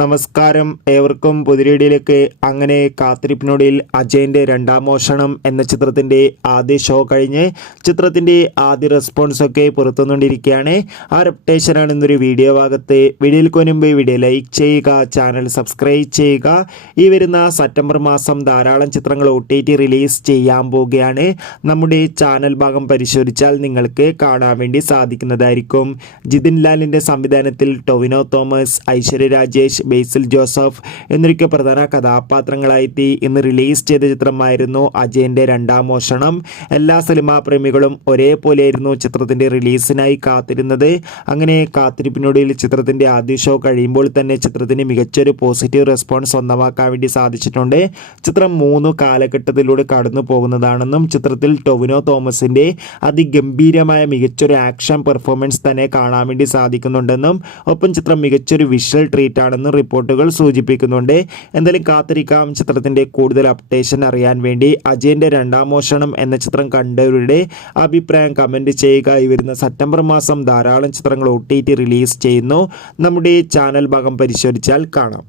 നമസ്കാരം, ഏവർക്കും പുതിരീടിയിലേക്ക്. അങ്ങനെ കാത്തിരിപ്പിനൊടുവിൽ അജയൻ്റെ രണ്ടാം മോഷണം എന്ന ചിത്രത്തിൻ്റെ ആദ്യ ഷോ കഴിഞ്ഞ് ചിത്രത്തിൻ്റെ ആദ്യ റെസ്പോൺസൊക്കെ പുറത്തുനിന്നിരിക്കുകയാണ്. ആ അപ്ഡേഷനാണ് ഇന്നൊരു വീഡിയോ ഭാഗത്ത്. വീഡിയോയിലേക്ക് മുൻപ് വീഡിയോ ലൈക്ക് ചെയ്യുക, ചാനൽ സബ്സ്ക്രൈബ് ചെയ്യുക. ഈ വരുന്ന സെപ്റ്റംബർ മാസം ധാരാളം ചിത്രങ്ങൾ OTT റിലീസ് ചെയ്യാൻ പോവുകയാണ്. നമ്മുടെ ചാനൽ ഭാഗം പരിശോധിച്ചാൽ നിങ്ങൾക്ക് കാണാൻ വേണ്ടി സാധിക്കുന്നതായിരിക്കും. ജിതിൻ ലാലിൻ്റെ സംവിധാനത്തിൽ ടൊവിനോ തോമസ്, ഐശ്വര്യ രാജേഷ്, ബേസിൽ ജോസഫ് എന്നൊക്കെ പ്രധാന കഥാപാത്രങ്ങളായിട്ട് ഇന്ന് റിലീസ് ചെയ്ത ചിത്രമായിരുന്നു അജയൻ്റെ രണ്ടാം മോഷണം. എല്ലാ സിനിമാ പ്രേമികളും ഒരേപോലെയായിരുന്നു ചിത്രത്തിൻ്റെ റിലീസിനായി കാത്തിരുന്നത്. അങ്ങനെ കാത്തിരിപ്പിനൊടുവിൽ ചിത്രത്തിൻ്റെ ആദ്യ ഷോ കഴിയുമ്പോൾ തന്നെ ചിത്രത്തിന് മികച്ചൊരു പോസിറ്റീവ് റെസ്പോൺസ് സ്വന്തമാക്കാൻ വേണ്ടി സാധിച്ചിട്ടുണ്ട്. ചിത്രം 3 കാലഘട്ടത്തിലൂടെ കടന്നു പോകുന്നതാണെന്നും ചിത്രത്തിൽ ടൊവിനോ തോമസിൻ്റെ അതിഗംഭീരമായ മികച്ചൊരു ആക്ഷൻ പെർഫോമൻസ് തന്നെ കാണാൻ വേണ്ടി സാധിക്കുന്നുണ്ടെന്നും ഒപ്പം ചിത്രം മികച്ചൊരു വിഷ്വൽ ട്രീറ്റ് ആണെന്നും റിപ്പോർട്ടുകൾ സൂചിപ്പിക്കുന്നുണ്ട്. എന്തായാലും കാത്തിരിക്കാം ചിത്രത്തിൻ്റെ കൂടുതൽ അപ്ഡേഷൻ അറിയാൻ വേണ്ടി. അജയൻ്റെ രണ്ടാം മോഷണം എന്ന ചിത്രം കണ്ടവരുടെ അഭിപ്രായം കമൻറ്റ് ചെയ്യുക. ഈ വരുന്ന സെപ്റ്റംബർ മാസം ധാരാളം ചിത്രങ്ങൾ OTT റിലീസ് ചെയ്യുന്നു. നമ്മുടെ ചാനൽ ഭാഗം പരിശോധിച്ചാൽ കാണാം.